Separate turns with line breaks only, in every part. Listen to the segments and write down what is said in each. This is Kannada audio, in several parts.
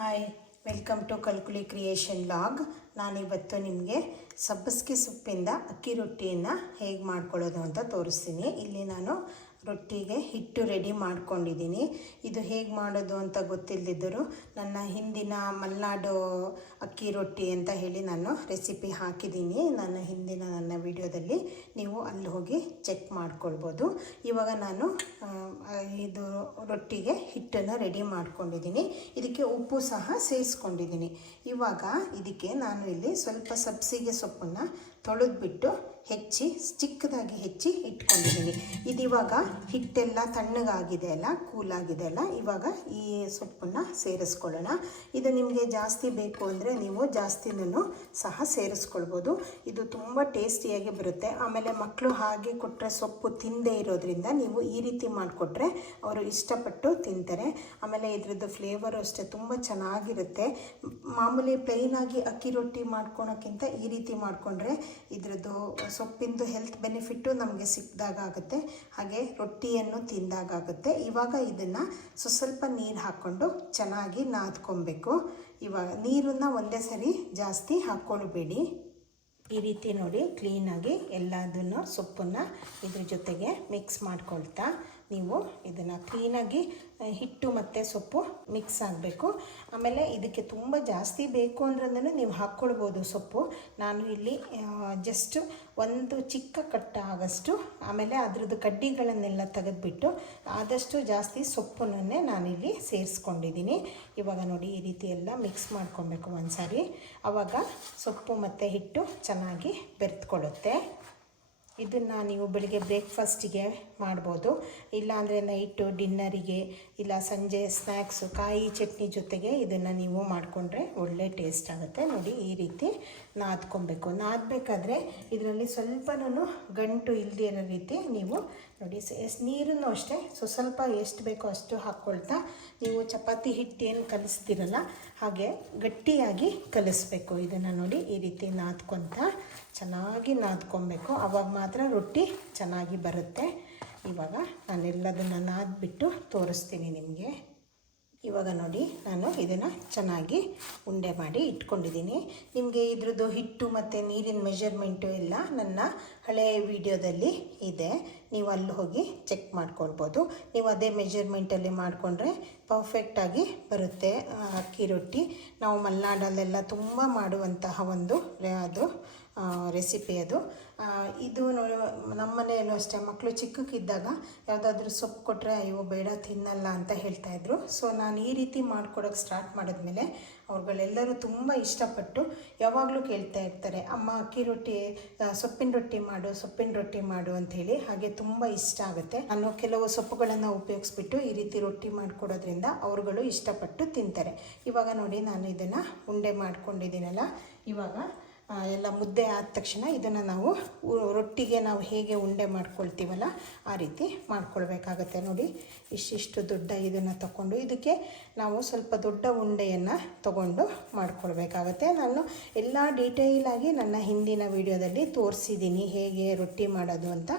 Hi welcome to Kalkuli creation log ನಾನಿವತ್ತು ನಿಮಗೆ ಸಬ್ಬಸ್ಗೆ ಸೊಪ್ಪಿಂದ ಅಕ್ಕಿ ರೊಟ್ಟಿಯನ್ನು ಹೇಗೆ ಮಾಡ್ಕೊಳ್ಳೋದು ಅಂತ ತೋರಿಸ್ತೀನಿ. ಇಲ್ಲಿ ನಾನು ರೊಟ್ಟಿಗೆ ಹಿಟ್ಟು ರೆಡಿ ಮಾಡ್ಕೊಂಡಿದ್ದೀನಿ. ಇದು ಹೇಗೆ ಮಾಡೋದು ಅಂತ ಗೊತ್ತಿಲ್ಲದಿದ್ದರೂ ನನ್ನ ಹಿಂದಿನ ಮಲ್ನಾಡು ಅಕ್ಕಿ ರೊಟ್ಟಿ ಅಂತ ಹೇಳಿ ನಾನು ರೆಸಿಪಿ ಹಾಕಿದ್ದೀನಿ. ನನ್ನ ಹಿಂದಿನ ನನ್ನ ವಿಡಿಯೋದಲ್ಲಿ ನೀವು ಅಲ್ಲಿ ಹೋಗಿ ಚೆಕ್ ಮಾಡ್ಕೊಳ್ಬೋದು. ಇವಾಗ ನಾನು ಇದು ರೊಟ್ಟಿಗೆ ಹಿಟ್ಟನ್ನು ರೆಡಿ ಮಾಡ್ಕೊಂಡಿದ್ದೀನಿ. ಇದಕ್ಕೆ ಉಪ್ಪು ಸಹ ಸೇರಿಸ್ಕೊಂಡಿದ್ದೀನಿ. ಇವಾಗ ಇದಕ್ಕೆ ನಾನು ಇಲ್ಲಿ ಸ್ವಲ್ಪ ಸಬ್ಸಿಗೆ ಸೊಪ್ಪನ್ನು ತೊಳೆದ್ಬಿಟ್ಟು ಹೆಚ್ಚಿ, ಚಿಕ್ಕದಾಗಿ ಹೆಚ್ಚಿ ಇಟ್ಕೊಂಡಿದ್ದೀನಿ. ಇದಿವಾಗ ಹಿಟ್ಟೆಲ್ಲ ತಣ್ಣಗಾಗಿದೆ ಅಲ್ಲ, ಕೂಲಾಗಿದೆ ಅಲ್ಲ, ಇವಾಗ ಈ ಸೊಪ್ಪನ್ನು ಸೇರಿಸ್ಕೊಳ್ಳೋಣ. ಇದು ನಿಮಗೆ ಜಾಸ್ತಿ ಬೇಕು ಅಂದರೆ ನೀವು ಜಾಸ್ತಿನೂ ಸಹ ಸೇರಿಸ್ಕೊಳ್ಬೋದು. ಇದು ತುಂಬ ಟೇಸ್ಟಿಯಾಗಿ ಬರುತ್ತೆ. ಆಮೇಲೆ ಮಕ್ಕಳು ಹಾಗೆ ಕೊಟ್ಟರೆ ಸೊಪ್ಪು ತಿಂದೇ ಇರೋದ್ರಿಂದ ನೀವು ಈ ರೀತಿ ಮಾಡಿಕೊಟ್ರೆ ಅವರು ಇಷ್ಟಪಟ್ಟು ತಿಂತಾರೆ. ಆಮೇಲೆ ಇದ್ರದ್ದು ಫ್ಲೇವರು ಅಷ್ಟೇ ತುಂಬ ಚೆನ್ನಾಗಿರುತ್ತೆ. ಮಾಮೂಲಿ ಪ್ಲೈನಾಗಿ ಅಕ್ಕಿ ರೊಟ್ಟಿ ಮಾಡ್ಕೊಳೋಕ್ಕಿಂತ ಈ ರೀತಿ ಮಾಡಿಕೊಂಡ್ರೆ ಇದರದ್ದು ಸೊಪ್ಪಿಂದು ಹೆಲ್ತ್ ಬೆನಿಫಿಟ್ಟು ನಮಗೆ ಸಿಕ್ಕಿದಾಗ ಆಗುತ್ತೆ ಹಾಗೆ ರೊಟ್ಟಿಯನ್ನು ತಿಂದಾಗುತ್ತೆ ಇವಾಗ ಇದನ್ನು ಸೊ ಸ್ವಲ್ಪ ನೀರು ಹಾಕ್ಕೊಂಡು ಚೆನ್ನಾಗಿ ನಾದ್ಕೊಬೇಕು. ಇವಾಗ ನೀರನ್ನು ಒಂದೇ ಸರಿ ಜಾಸ್ತಿ ಹಾಕ್ಕೊಳ್ಬೇಡಿ ಈ ರೀತಿ ನೋಡಿ ಕ್ಲೀನಾಗಿ ಎಲ್ಲದನ್ನು ಸೊಪ್ಪನ್ನು ಇದ್ರ ಜೊತೆಗೆ ಮಿಕ್ಸ್ ಮಾಡ್ಕೊಳ್ತಾ ನೀವು ಇದನ್ನು ಕ್ಲೀನಾಗಿ ಹಿಟ್ಟು ಮತ್ತು ಸೊಪ್ಪು ಮಿಕ್ಸ್ ಆಗಬೇಕು. ಆಮೇಲೆ ಇದಕ್ಕೆ ತುಂಬ ಜಾಸ್ತಿ ಬೇಕು ಅಂದ್ರೂ ನೀವು ಹಾಕ್ಕೊಳ್ಬೋದು ಸೊಪ್ಪು. ನಾನು ಇಲ್ಲಿ ಜಸ್ಟ್ ಒಂದು ಚಿಕ್ಕ ಕಟ್ಟ ಆಗಷ್ಟು, ಆಮೇಲೆ ಅದರದ್ದು ಕಡ್ಡಿಗಳನ್ನೆಲ್ಲ ತೆಗೆದುಬಿಟ್ಟು ಆದಷ್ಟು ಜಾಸ್ತಿ ಸೊಪ್ಪನ್ನೇ ನಾನಿಲ್ಲಿ ಸೇರಿಸ್ಕೊಂಡಿದ್ದೀನಿ. ಇವಾಗ ನೋಡಿ ಈ ರೀತಿ ಎಲ್ಲ ಮಿಕ್ಸ್ ಮಾಡ್ಕೊಬೇಕು ಒಂದು ಸಾರಿ ಆವಾಗ ಸೊಪ್ಪು ಮತ್ತು ಹಿಟ್ಟು ಚೆನ್ನಾಗಿ ಬೆರೆತ್ಕೊಳ್ಳುತ್ತೆ. ಇದನ್ನು ನೀವು ಬೆಳಿಗ್ಗೆ ಬ್ರೇಕ್ಫಾಸ್ಟಿಗೆ ಮಾಡ್ಬೋದು. ಇಲ್ಲಾಂದರೆ ನೈಟು ಡಿನ್ನರಿಗೆ ಇಲ್ಲ ಸಂಜೆ ಸ್ನ್ಯಾಕ್ಸು ಕಾಯಿ ಚಟ್ನಿ ಜೊತೆಗೆ ಇದನ್ನು ನೀವು ಮಾಡಿಕೊಂಡ್ರೆ ಒಳ್ಳೆ ಟೇಸ್ಟ್ ಆಗುತ್ತೆ. ನೋಡಿ ಈ ರೀತಿ ನಾದ್ಕೊಬೇಕು. ನಾದಬೇಕಾದ್ರೆ ಇದರಲ್ಲಿ ಸ್ವಲ್ಪನೂ ಗಂಟು ಇಲ್ಲದೇ ಇರೋ ರೀತಿ ನೀವು ನೋಡಿ ನೀರನ್ನು ಅಷ್ಟೇ. ಸೊ ಸ್ವಲ್ಪ ಎಷ್ಟು ಬೇಕೋ ಅಷ್ಟು ಹಾಕ್ಕೊಳ್ತಾ ನೀವು ಚಪಾತಿ ಹಿಟ್ಟು ಏನು ಕಲಿಸ್ತೀರಲ್ಲ ಹಾಗೆ ಗಟ್ಟಿಯಾಗಿ ಕಲಿಸ್ಬೇಕು. ಇದನ್ನು ನೋಡಿ ಈ ರೀತಿ ನಾದ್ಕೊತ ಚೆನ್ನಾಗಿ ನಾದ್ಕೊಬೇಕು. ಆವಾಗ ಮಾತ್ರ ರೊಟ್ಟಿ ಚೆನ್ನಾಗಿ ಬರುತ್ತೆ. ಇವಾಗ ನಾನೆಲ್ಲದನ್ನು ನಾದ್ಬಿಟ್ಟು ತೋರಿಸ್ತೀನಿ ನಿಮಗೆ. ಇವಾಗ ನೋಡಿ, ನಾನು ಇದನ್ನು ಚೆನ್ನಾಗಿ ಉಂಡೆ ಮಾಡಿ ಇಟ್ಕೊಂಡಿದ್ದೀನಿ. ನಿಮಗೆ ಇದ್ರದ್ದು ಹಿಟ್ಟು ಮತ್ತು ನೀರಿನ ಮೆಷರ್ಮೆಂಟು ಎಲ್ಲ ನನ್ನ ಹಳೆಯ ವಿಡಿಯೋದಲ್ಲಿ ಇದೆ. ನೀವು ಅಲ್ಲಿ ಹೋಗಿ ಚೆಕ್ ಮಾಡ್ಕೊಳ್ಬೋದು. ನೀವು ಅದೇ ಮೆಜರ್ಮೆಂಟಲ್ಲಿ ಮಾಡಿಕೊಂಡ್ರೆ ಪರ್ಫೆಕ್ಟಾಗಿ ಬರುತ್ತೆ. ಅಕ್ಕಿ ರೊಟ್ಟಿ. ನಾವು ಮಲೆನಾಡಲ್ಲೆಲ್ಲ ತುಂಬ ಮಾಡುವಂತಹ ಒಂದು, ಅದು ರೆಸಿಪಿ ಅದು. ಇದು ನಮ್ಮ ಮನೆಯಲ್ಲೂ ಅಷ್ಟೇ, ಮಕ್ಕಳು ಚಿಕ್ಕಕ್ಕಿದ್ದಾಗ ಯಾವುದಾದ್ರೂ ಸೊಪ್ಪು ಕೊಟ್ಟರೆ ಅಯ್ಯೋ, ಬೇಡ, ತಿನ್ನಲ್ಲ, ಅಂತ ಹೇಳ್ತಾಯಿದ್ರು ಸೊ ನಾನು ಈ ರೀತಿ ಮಾಡ್ಕೊಡೋಕ್ಕೆ ಸ್ಟಾರ್ಟ್ ಮಾಡಿದ್ಮೇಲೆ ಅವ್ರುಗಳೆಲ್ಲರೂ ತುಂಬ ಇಷ್ಟಪಟ್ಟು ಯಾವಾಗಲೂ ಕೇಳ್ತಾ ಇರ್ತಾರೆ, ಅಮ್ಮ, ಅಕ್ಕಿ ರೊಟ್ಟಿ ಸೊಪ್ಪಿನ ರೊಟ್ಟಿ ಮಾಡು, ಸೊಪ್ಪಿನ ರೊಟ್ಟಿ ಮಾಡು ಅಂಥೇಳಿ ಹಾಗೆ ತುಂಬ ಇಷ್ಟ ಆಗುತ್ತೆ. ನಾನು ಕೆಲವು ಸೊಪ್ಪುಗಳನ್ನು ಉಪಯೋಗಿಸ್ಬಿಟ್ಟು ಈ ರೀತಿ ರೊಟ್ಟಿ ಮಾಡಿಕೊಡೋದ್ರಿಂದ ಅವರುಗಳು ಇಷ್ಟಪಟ್ಟು ತಿಂತಾರೆ. ಇವಾಗ ನೋಡಿ, ನಾನು ಇದನ್ನು ಉಂಡೆ ಮಾಡ್ಕೊಂಡಿದ್ದೀನಲ್ಲ, ಇವಾಗ ಎಲ್ಲ ಮುದ್ದೆ ಆದ ತಕ್ಷಣ ಇದನ್ನು ನಾವು ರೊಟ್ಟಿಗೆ ನಾವು ಹೇಗೆ ಉಂಡೆ ಮಾಡ್ಕೊಳ್ತೀವಲ್ಲ ಆ ರೀತಿ ಮಾಡ್ಕೊಳ್ಬೇಕಾಗತ್ತೆ. ನೋಡಿ, ಇಷ್ಟಿಷ್ಟು ದೊಡ್ಡ ಇದನ್ನು ತಗೊಂಡು ಇದಕ್ಕೆ ನಾವು ಸ್ವಲ್ಪ ದೊಡ್ಡ ಉಂಡೆಯನ್ನು ತಗೊಂಡು ಮಾಡ್ಕೊಳ್ಬೇಕಾಗತ್ತೆ. ನಾನು ಎಲ್ಲ ಡೀಟೇಲಾಗಿ ನನ್ನ ಹಿಂದಿನ ವಿಡಿಯೋದಲ್ಲಿ ತೋರಿಸಿದ್ದೀನಿ ಹೇಗೆ ರೊಟ್ಟಿ ಮಾಡೋದು ಅಂತ.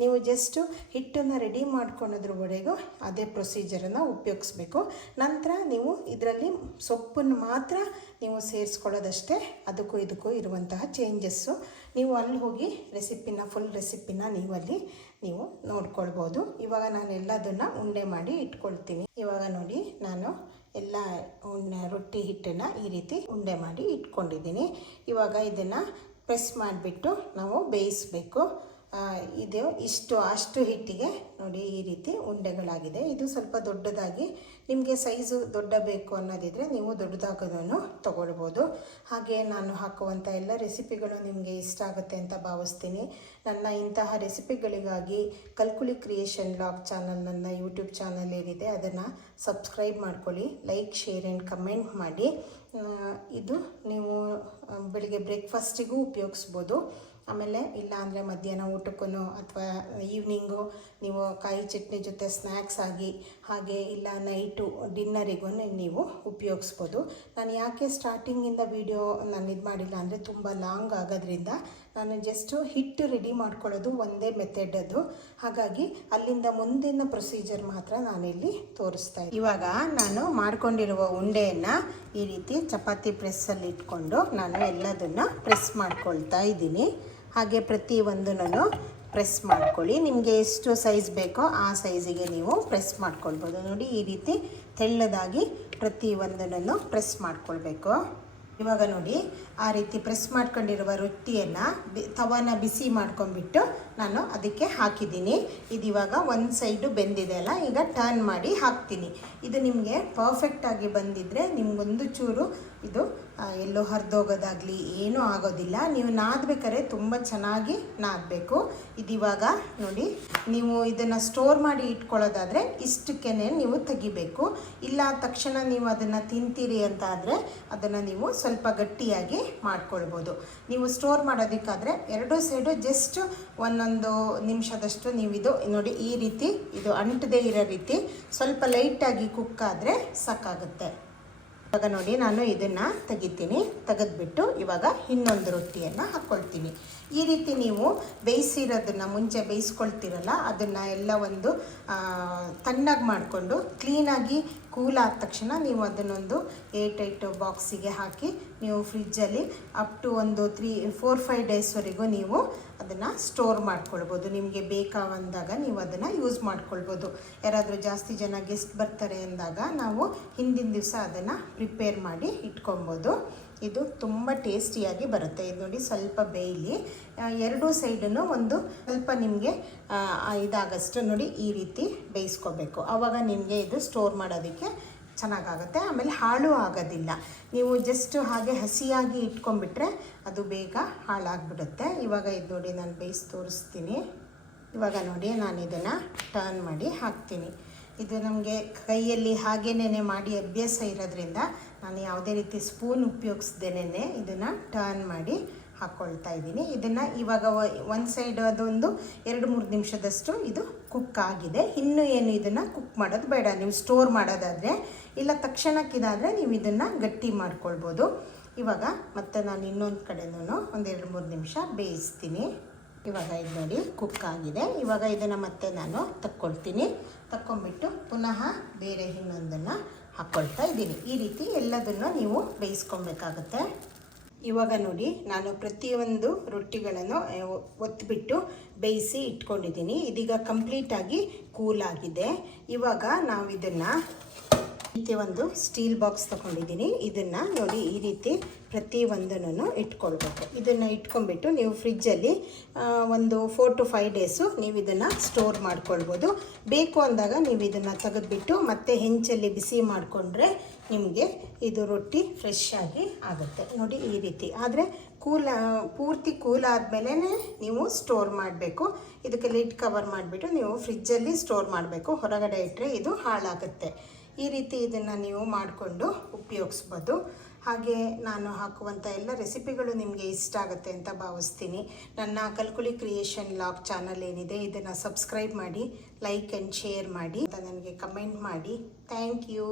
ನೀವು ಜಸ್ಟು ಹಿಟ್ಟನ್ನು ರೆಡಿ ಮಾಡ್ಕೊಳೋದ್ರವರೆಗೂ ಅದೇ ಪ್ರೊಸೀಜರನ್ನು ಉಪಯೋಗಿಸ್ಬೇಕು. ನಂತರ ನೀವು ಇದರಲ್ಲಿ ಸೊಪ್ಪನ್ನು ಮಾತ್ರ ನೀವು ಸೇರಿಸ್ಕೊಳ್ಳೋದಷ್ಟೇ, ಅದಕ್ಕೂ ಇದಕ್ಕೂ ಇರುವಂತಹ ಚೇಂಜಸ್ಸು ನೀವು ಅಲ್ಲಿ ಹೋಗಿ ರೆಸಿಪಿನ ಫುಲ್ ರೆಸಿಪಿನ ನೀವು ಅಲ್ಲಿ ನೀವು ನೋಡ್ಕೊಳ್ಬೋದು. ಇವಾಗ ನಾನು ಎಲ್ಲದನ್ನು ಉಂಡೆ ಮಾಡಿ ಇಟ್ಕೊಳ್ತೀನಿ. ಇವಾಗ ನೋಡಿ, ನಾನು ಎಲ್ಲ ರೊಟ್ಟಿ ಹಿಟ್ಟನ್ನು ಈ ರೀತಿ ಉಂಡೆ ಮಾಡಿ ಇಟ್ಕೊಂಡಿದ್ದೀನಿ. ಇವಾಗ ಇದನ್ನು ಪ್ರೆಸ್ ಮಾಡಿಬಿಟ್ಟು ನಾವು ಬೇಯಿಸಬೇಕು. ಇದು ಇಷ್ಟು, ಅಷ್ಟು ಹಿಟ್ಟಿಗೆ ನೋಡಿ ಈ ರೀತಿ ಉಂಡೆಗಳಾಗಿದೆ. ಇದು ಸ್ವಲ್ಪ ದೊಡ್ಡದಾಗಿ ನಿಮಗೆ ಸೈಜು ದೊಡ್ಡ ಬೇಕು ಅನ್ನೋದಿದ್ರೆ ನೀವು ದೊಡ್ಡದಾಗೋದನ್ನು ತಗೊಳ್ಬೋದು. ಹಾಗೆ ನಾನು ಹಾಕುವಂಥ ಎಲ್ಲ ರೆಸಿಪಿಗಳು ನಿಮಗೆ ಇಷ್ಟ ಆಗುತ್ತೆ ಅಂತ ಭಾವಿಸ್ತೀನಿ. ನನ್ನ ಇಂತಹ ರೆಸಿಪಿಗಳಿಗಾಗಿ ಕಲ್ಕುಲಿ ಕ್ರಿಯೇಷನ್ ಲಾಗ್ ಚಾನಲ್, ನನ್ನ ಯೂಟ್ಯೂಬ್ ಚಾನಲ್ ಏನಿದೆ ಅದನ್ನು ಸಬ್ಸ್ಕ್ರೈಬ್ ಮಾಡ್ಕೊಳ್ಳಿ, ಲೈಕ್, ಶೇರ್ ಆ್ಯಂಡ್ ಕಮೆಂಟ್ ಮಾಡಿ. ಇದು ನೀವು ಬೆಳಿಗ್ಗೆ ಬ್ರೇಕ್ಫಾಸ್ಟಿಗೂ ಉಪಯೋಗಿಸ್ಬೋದು. ಆಮೇಲೆ ಇಲ್ಲ ಅಂದರೆ ಮಧ್ಯಾಹ್ನ ಊಟಕ್ಕೂ ಅಥವಾ ಈವ್ನಿಂಗು ನೀವು ಕಾಯಿ ಚಟ್ನಿ ಜೊತೆ ಸ್ನ್ಯಾಕ್ಸ್ ಆಗಿ, ಹಾಗೆ ಇಲ್ಲ ನೈಟು ಡಿನ್ನರಿಗೂ ನೀವು ಉಪಯೋಗಿಸ್ಬೋದು. ನಾನು ಯಾಕೆ ಸ್ಟಾರ್ಟಿಂಗಿಂದ ವೀಡಿಯೋ ನಾನು ಇದು ಮಾಡಿಲ್ಲ ಅಂದರೆ ತುಂಬ ಲಾಂಗ್ ಆಗೋದ್ರಿಂದ ನಾನು ಜಸ್ಟು ಹಿಟ್ಟು ರೆಡಿ ಮಾಡ್ಕೊಳ್ಳೋದು ಒಂದೇ ಮೆಥಡ್ ಅದು. ಹಾಗಾಗಿ ಅಲ್ಲಿಂದ ಮುಂದಿನ ಪ್ರೊಸೀಜರ್ ಮಾತ್ರ ನಾನಿಲ್ಲಿ ತೋರಿಸ್ತಾ ಇವಾಗ ನಾನು ಮಾಡ್ಕೊಂಡಿರುವ ಉಂಡೆಯನ್ನು ಈ ರೀತಿ ಚಪಾತಿ ಪ್ರೆಸ್ಸಲ್ಲಿ ಇಟ್ಕೊಂಡು ನಾನು ಎಲ್ಲದನ್ನು ಪ್ರೆಸ್ ಮಾಡ್ಕೊಳ್ತಾ ಇದ್ದೀನಿ. ಹಾಗೆ ಪ್ರತಿಯೊಂದನ್ನು ಪ್ರೆಸ್ ಮಾಡ್ಕೊಳ್ಳಿ. ನಿಮಗೆ ಎಷ್ಟು ಸೈಜ್ ಬೇಕೋ ಆ ಸೈಜಿಗೆ ನೀವು ಪ್ರೆಸ್ ಮಾಡ್ಕೊಳ್ಬೋದು. ನೋಡಿ, ಈ ರೀತಿ ತೆಳ್ಳದಾಗಿ ಪ್ರತಿಯೊಂದನ್ನು ಪ್ರೆಸ್ ಮಾಡ್ಕೊಳ್ಬೇಕು. ಇವಾಗ ನೋಡಿ, ಆ ರೀತಿ ಪ್ರೆಸ್ ಮಾಡ್ಕೊಂಡಿರುವ ರೊಟ್ಟಿಯನ್ನು ಬಿ, ತವನ ಬಿಸಿ ಮಾಡ್ಕೊಂಡ್ಬಿಟ್ಟು ನಾನು ಅದಕ್ಕೆ ಹಾಕಿದ್ದೀನಿ. ಇದು ಇವಾಗ ಒಂದು ಸೈಡು ಬೆಂದಿದೆ ಅಲ್ಲ, ಈಗ ಟರ್ನ್ ಮಾಡಿ ಹಾಕ್ತೀನಿ. ಇದು ನಿಮಗೆ ಪರ್ಫೆಕ್ಟಾಗಿ ಬಂದಿದ್ದರೆ ನಿಮ್ಗೊಂದು ಚೂರು ಇದು ಎಲ್ಲೋ ಹರಿದೋಗೋದಾಗಲಿ ಏನೂ ಆಗೋದಿಲ್ಲ. ನೀವು ನಾದಬೇಕಾದ್ರೆ ತುಂಬ ಚೆನ್ನಾಗಿ ನಾದಬೇಕು. ಇದಿವಾಗ ನೋಡಿ, ನೀವು ಇದನ್ನು ಸ್ಟೋರ್ ಮಾಡಿ ಇಟ್ಕೊಳ್ಳೋದಾದರೆ ಇಷ್ಟಕ್ಕೆ ನೀವು ತೆಗಿಬೇಕು. ಇಲ್ಲ ತಕ್ಷಣ ನೀವು ಅದನ್ನು ತಿಂತೀರಿ ಅಂತ ಆದರೆ ಅದನ್ನು ನೀವು ಸ್ವಲ್ಪ ಗಟ್ಟಿಯಾಗಿ ಮಾಡ್ಕೊಳ್ಬೋದು. ನೀವು ಸ್ಟೋರ್ ಮಾಡೋದಕ್ಕಾದರೆ ಎರಡೂ ಸೈಡು ಜಸ್ಟ್ ಒಂದೊಂದು ನಿಮಿಷದಷ್ಟು ನೀವು ಇದು ನೋಡಿ, ಈ ರೀತಿ ಇದು ಅಂಟದೇ ಇರೋ ರೀತಿ ಸ್ವಲ್ಪ ಲೈಟಾಗಿ ಕುಕ್ ಆದರೆ ಸಾಕಾಗುತ್ತೆ. ಇವಾಗ ನೋಡಿ ನಾನು ಇದನ್ನು ತೆಗಿತೀನಿ. ತೆಗೆದ್ಬಿಟ್ಟು ಇವಾಗ ಇನ್ನೊಂದು ರೊಟ್ಟಿಯನ್ನು ಹಾಕ್ಕೊಳ್ತೀನಿ ಈ ರೀತಿ ನೀವು ಬೇಯಿಸಿರೋದನ್ನು ಮುಂಚೆ ಬೇಯಿಸ್ಕೊಳ್ತೀರಲ್ಲ, ಅದನ್ನು ಎಲ್ಲ ಒಂದು ತಣ್ಣಗೆ ಮಾಡಿಕೊಂಡು ಕ್ಲೀನಾಗಿ ಕೂಲ್ ಆದ ತಕ್ಷಣ ನೀವು ಅದನ್ನೊಂದು ಏಟ್ ಏಟ್ ಬಾಕ್ಸಿಗೆ ಹಾಕಿ ನೀವು ಫ್ರಿಜ್ಜಲ್ಲಿ ಅಪ್ ಟು ಒಂದು ತ್ರೀ ಫೋರ್ ಫೈವ್ ಡೇಸ್ವರೆಗೂ ನೀವು ಅದನ್ನು ಸ್ಟೋರ್ ಮಾಡ್ಕೊಳ್ಬೋದು. ನಿಮಗೆ ಬೇಕಾವಂದಾಗ ನೀವು ಅದನ್ನು ಯೂಸ್ ಮಾಡ್ಕೊಳ್ಬೋದು. ಯಾರಾದರೂ ಜಾಸ್ತಿ ಜನ ಗೆಸ್ಟ್ ಬರ್ತಾರೆ ಅಂದಾಗ ನಾವು ಹಿಂದಿನ ದಿವಸ ಅದನ್ನು ಪ್ರಿಪೇರ್ ಮಾಡಿ ಇಟ್ಕೊಬೋದು ಇದು ತುಂಬ ಟೇಸ್ಟಿಯಾಗಿ ಬರುತ್ತೆ. ಇದು ನೋಡಿ ಸ್ವಲ್ಪ ಬೇಯಲಿ. ಎರಡೂ ಸೈಡನ್ನು ಒಂದು ಸ್ವಲ್ಪ ನಿಮಗೆ ಇದಾಗಷ್ಟು ನೋಡಿ ಈ ರೀತಿ ಬೇಯಿಸ್ಕೋಬೇಕು. ಆವಾಗ ನಿಮಗೆ ಇದು ಸ್ಟೋರ್ ಮಾಡೋದಕ್ಕೆ ಚೆನ್ನಾಗಾಗುತ್ತೆ. ಆಮೇಲೆ ಹಾಳು ಆಗೋದಿಲ್ಲ. ನೀವು ಜಸ್ಟ್ ಹಾಗೆ ಹಸಿಯಾಗಿ ಇಟ್ಕೊಂಡ್ಬಿಟ್ರೆ ಅದು ಬೇಗ ಹಾಳಾಗ್ಬಿಡುತ್ತೆ. ಇವಾಗ ಇದು ನೋಡಿ ನಾನು ಬೇಯಿಸಿ ತೋರಿಸ್ತೀನಿ. ಇವಾಗ ನೋಡಿ ನಾನು ಇದನ್ನು ಟರ್ನ್ ಮಾಡಿ ಹಾಕ್ತೀನಿ. ಇದು ನಮಗೆ ಕೈಯಲ್ಲಿ ಹಾಗೇನೇ ಮಾಡಿ ಅಭ್ಯಾಸ ಇರೋದ್ರಿಂದ ನಾನು ಯಾವುದೇ ರೀತಿ ಸ್ಪೂನ್ ಉಪಯೋಗಿಸ್ದೇನೆ ಇದನ್ನು ಟರ್ನ್ ಮಾಡಿ ಹಾಕ್ಕೊಳ್ತಾ ಇದ್ದೀನಿ. ಇದನ್ನು ಇವಾಗ ಒಂದು ಸೈಡ್ ಅದೊಂದು ಎರಡು ಮೂರು ನಿಮಿಷದಷ್ಟು ಇದು ಕುಕ್ ಆಗಿದೆ. ಇನ್ನೂ ಏನು ಇದನ್ನು ಕುಕ್ ಮಾಡೋದು ಬೇಡ. ನೀವು ಸ್ಟೋರ್ ಮಾಡೋದಾದರೆ ಇಲ್ಲ ತಕ್ಷಣಕ್ಕಿದಾದರೆ ನೀವು ಇದನ್ನು ಗಟ್ಟಿ ಮಾಡ್ಕೊಳ್ಬೋದು. ಇವಾಗ ಮತ್ತೆ ನಾನು ಇನ್ನೊಂದು ಕಡೆನೂ ಒಂದು ಎರಡು ಮೂರು ನಿಮಿಷ ಬೇಯಿಸ್ತೀನಿ. ಇವಾಗ ಇದು ನೋಡಿ ಕುಕ್ ಆಗಿದೆ. ಇವಾಗ ಇದನ್ನು ಮತ್ತೆ ನಾನು ತಕ್ಕೊಳ್ತೀನಿ. ತಕ್ಕೊಂಬಿಟ್ಟು ಪುನಃ ಬೇರೆ ಇನ್ನೊಂದನ್ನು ಹಾಕ್ಕೊಳ್ತಾ ಇದ್ದೀನಿ. ಈ ರೀತಿ ಎಲ್ಲದನ್ನು ನೀವು ಬೇಯಿಸ್ಕೊಬೇಕಾಗತ್ತೆ ಇವಾಗ ನೋಡಿ, ನಾನು ಪ್ರತಿಯೊಂದು ರೊಟ್ಟಿಗಳನ್ನು ಒತ್ತು ಒತ್ತಿಬಿಟ್ಟು ಬೇಯಿಸಿ ಇಟ್ಕೊಂಡಿದ್ದೀನಿ. ಇದೀಗ ಕಂಪ್ಲೀಟಾಗಿ ಕೂಲ್ ಆಗಿದೆ ಇವಾಗ ನಾವು ಇದನ್ನು ರೀತಿ ಒಂದು ಸ್ಟೀಲ್ ಬಾಕ್ಸ್ ತಗೊಂಡಿದ್ದೀನಿ. ಇದನ್ನು ನೋಡಿ ಈ ರೀತಿ ಪ್ರತಿ ಒಂದನ್ನು ಇಟ್ಕೊಳ್ಬೇಕು. ಇದನ್ನು ಇಟ್ಕೊಂಡ್ಬಿಟ್ಟು ನೀವು ಫ್ರಿಜ್ಜಲ್ಲಿ ಒಂದು ಫೋರ್ ಟು ಫೈವ್ ಡೇಸು ನೀವು ಇದನ್ನು ಸ್ಟೋರ್ ಮಾಡ್ಕೊಳ್ಬೋದು. ಬೇಕು ಅಂದಾಗ ನೀವು ಇದನ್ನು ತೆಗೆದ್ಬಿಟ್ಟು ಮತ್ತೆ ಹೆಂಚಲ್ಲಿ ಬಿಸಿ ಮಾಡಿಕೊಂಡ್ರೆ ನಿಮಗೆ ಇದು ರೊಟ್ಟಿ ಫ್ರೆಶ್ ಆಗಿ ಆಗುತ್ತೆ. ನೋಡಿ ಈ ರೀತಿ. ಆದರೆ ಕೂಲ್, ಪೂರ್ತಿ ಕೂಲ್ ಆದಮೇಲೆ ನೀವು ಸ್ಟೋರ್ ಮಾಡಬೇಕು. ಇದಕ್ಕೆ ಲಿಡ್ ಕವರ್ ಮಾಡಿಬಿಟ್ಟು ನೀವು ಫ್ರಿಜ್ಜಲ್ಲಿ ಸ್ಟೋರ್ ಮಾಡಬೇಕು. ಹೊರಗಡೆ ಇಟ್ಟರೆ ಇದು ಹಾಳಾಗುತ್ತೆ. ಈ ರೀತಿ ಇದನ್ನು ನೀವು ಮಾಡಿಕೊಂಡು ಉಪಯೋಗಿಸ್ಬೋದು. ಹಾಗೆ ನಾನು ಹಾಕುವಂಥ ಎಲ್ಲ ರೆಸಿಪಿಗಳು ನಿಮಗೆ ಇಷ್ಟ ಆಗುತ್ತೆ ಅಂತ ಭಾವಿಸ್ತೀನಿ. ನನ್ನ ಕಲ್ಕುಳಿ ಕ್ರಿಯೇಷನ್ ಲಾಗ್ ಚಾನಲ್ ಏನಿದೆ, ಇದನ್ನು ಸಬ್ಸ್ಕ್ರೈಬ್ ಮಾಡಿ, ಲೈಕ್ ಆ್ಯಂಡ್ ಶೇರ್ ಮಾಡಿ ಅಂತ ನನಗೆ ಕಮೆಂಟ್ ಮಾಡಿ. Thank you.